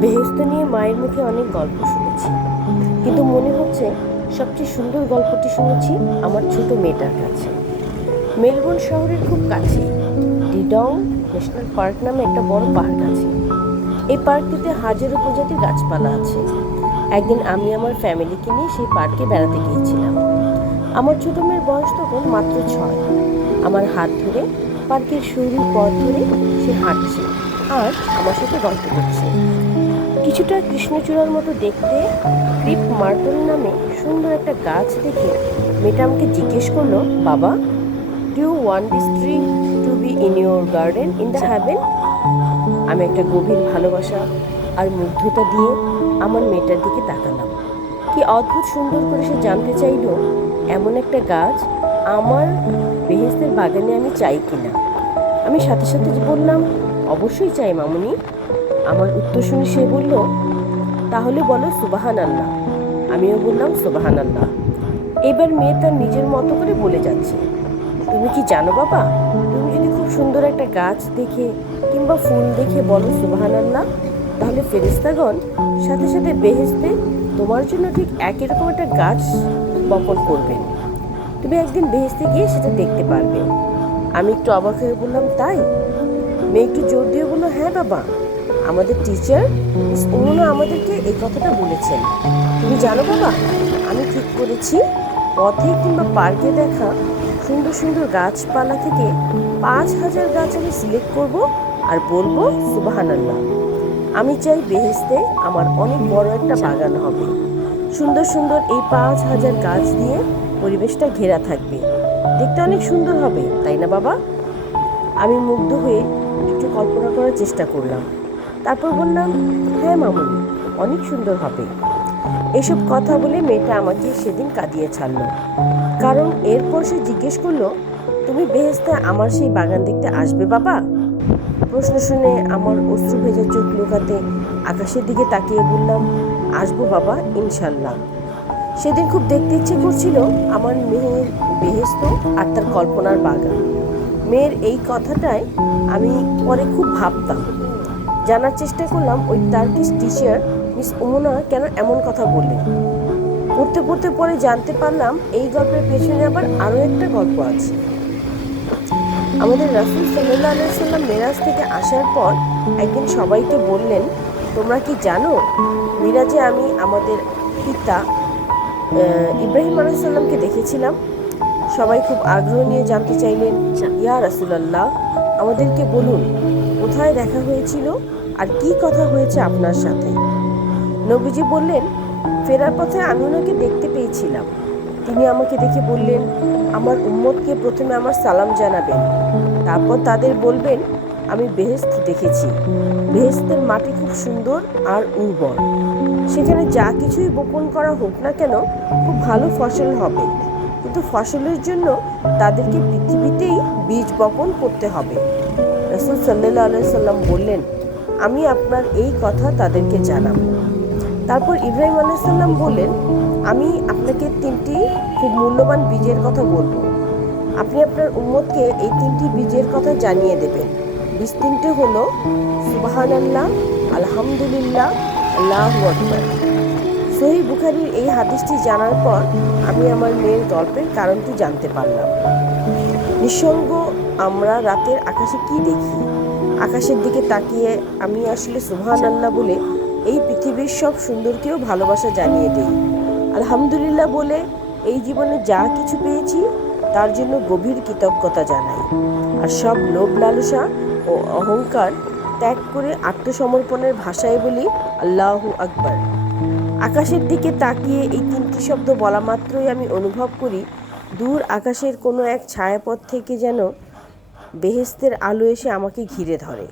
বেহেশত নিয়ে মায়ের মুখে অনেক গল্প শুনেছি, কিন্তু মনে হচ্ছে সবচেয়ে সুন্দর গল্পটি শুনেছি আমার ছোট মেয়েটার কাছে। মেলবোর্ন শহরের খুব কাছে ডিডং ন্যাশনাল পার্ক নামে একটা বড় পার্ক আছে। এই পার্কটিতে হাজারো প্রজাতির গাছপালা আছে। একদিন আমি আমার ফ্যামিলিকে নিয়ে সেই পার্কে বেড়াতে গিয়েছিলাম। আমার ছোট মেয়ের বয়স তখন মাত্র 6। আমার হাত ধরে পার্কের সরু পথ ধরে সে হাঁটছে আর আমার সাথে গল্প করছে। কিছুটা কৃষ্ণচূড়ার মতো দেখতে ক্রিপ মার্টল নামে সুন্দর একটা গাছ দেখে মেয়েটা আমাকে জিজ্ঞেস করলো, বাবা, do you want this tree to be in your garden in the heaven? আমি একটা গভীর ভালোবাসা আর মুগ্ধতা দিয়ে আমার মেয়েটার দিকে তাকালাম। কি অদ্ভুত সুন্দর করে সে জানতে চাইলো এমন একটা গাছ আমার বেহেশতের বাগানে আমি চাই কিনা। আমি সাথে সাথে বললাম, অবশ্যই চাই মামুনি। আমার উত্তর শুনে সে বলল, তাহলে বলো সুবাহান আল্লাহ। আমিও বললাম সুবাহান আল্লাহ। এবার মেয়ে তার নিজের মতো করে বলে যাচ্ছে, তুমি কি জানো বাবা, তুমি যদি খুব সুন্দর একটা গাছ দেখে কিংবা ফুল দেখে বলো সুবাহান আল্লাহ, তাহলে ফেরেশতাগণ সাথে সাথে বেহেশতে তোমার জন্য ঠিক একই রকম একটা গাছ বপন করবেন। তুমি একদিন বেহেশতে গিয়ে সেটা দেখতে পারবে। আমি একটু অবাক হয়ে বললাম, তাই? মেয়ে একটু জোর দিয়ে বললো, হ্যাঁ বাবা, আমাদের টিচার মিস উমনা আমাদেরকে এই কথাটা বলেছেন। তুমি জানো বাবা, আমি ঠিক করেছি পথে কিংবা পার্কে দেখা সুন্দর সুন্দর গাছপালা থেকে 5,000 গাছ আমি সিলেক্ট করব আর বলবো সুবহানাল্লাহ। আমি চাই বেহেশতে আমার অনেক বড় একটা বাগান হবে। সুন্দর সুন্দর এই 5,000 গাছ দিয়ে পরিবেশটা ঘেরা থাকবে। দেখতে অনেক সুন্দর হবে, তাই না বাবা? আমি মুগ্ধ হয়ে একটু কল্পনা করার চেষ্টা করলাম। তারপর বললাম, হ্যাঁ মামুনি, অনেক সুন্দর হবে। এসব কথা বলে মেয়েটা আমাকে সেদিন কাঁদিয়ে ছাড়লো। কারণ এরপর সে জিজ্ঞেস করলো, তুমি বেহেশতে আমার সেই বাগান দেখতে আসবে বাবা? প্রশ্ন শুনে আমার অশ্রু ভেজা চোখ লুকাতে আকাশের দিকে তাকিয়ে বললাম, আসবো বাবা, ইনশাল্লাহ। সেদিন খুব দেখতে ইচ্ছে করছিল আমার মেয়ের বেহেশত আর তার কল্পনার বাগান। মেয়ের এই কথাটাই আমি পরে খুব ভাবতাম। জানার চেষ্টা করলাম ওই টার্কিশ টিচার মিস উমনা কেন এমন কথা বললেন। পড়তে পড়তে পরে জানতে পারলাম এই গল্পের পেছনে আবার আরও একটা গল্প আছে। আমাদের রাসূল সাল্লাল্লাহু আলাইহি ওয়াসাল্লাম মেরাজ থেকে আসার পর একদিন সবাইকে বললেন, তোমরা কি জানো মিরাজে আমি আমাদের পিতা ইব্রাহিম আলাইহিস সালামকে দেখেছিলাম? সবাই খুব আগ্রহ নিয়ে জানতে চাইলেন, ইয়া রাসূলুল্লাহ, আমাদেরকে বলুন কোথায় দেখা হয়েছিল আর কি কথা হয়েছে আপনার সাথে। নবীজি বললেন, ফেরার পথে আমি ওনাকে দেখতে পেয়েছিলাম। তিনি আমাকে দেখে বললেন, আমার উম্মতকে প্রথমে আমার সালাম জানাবেন, তারপর তাদের বলবেন আমি বেহেশত দেখেছি। বেহেশতের মাটি খুব সুন্দর আর উর্বর। সেখানে যা কিছুই বপন করা হোক না কেন খুব ভালো ফসল হবে, কিন্তু ফসলের জন্য তাদেরকে পৃথিবীতেই বীজ বপন করতে হবে। রাসূল সাল্লাল্লাহু আলাইহি সাল্লাম বললেন, আমি আপনার এই কথা তাদেরকে জানাবো। তারপর ইব্রাহিম আলাইহিস সালাম বললেন, আমি আপনাকে 3টি খুব মূল্যবান বীজের কথা বলবো। আপনি আপনার উম্মতকে এই 3টি বীজের কথা জানিয়ে দেবেন। বীজ 3টে হলো সুবহানাল্লাহ, আলহামদুলিল্লাহ, আল্লাহু আকবার। সহিহ বুখারীর এই হাদিসটি জানার পর আমি আমার মেয়ের গল্পের কারণটি জানতে পারলাম। নিঃসঙ্গ আমরা রাতের আকাশে কি দেখি? আকাশের দিকে তাকিয়ে আমি আসলে সুবহানাল্লাহ বলে এই পৃথিবীর সব সুন্দরকেও ভালোবাসা জানিয়ে দিই। আলহামদুলিল্লাহ বলে এই জীবনে যা কিছু পেয়েছি তার জন্য গভীর কৃতজ্ঞতা জানাই। আর সব লোভ লালসা ও অহংকার ত্যাগ করে আত্মসমর্পণের ভাষায় বলি আল্লাহু আকবার। আকাশের দিকে তাকিয়ে এই 3টি শব্দ বলা মাত্রই আমি অনুভব করি দূর আকাশের কোনো এক ছায়াপথ থেকে যেন বেহেশতের আলো এসে আমাকে ঘিরে ধরে।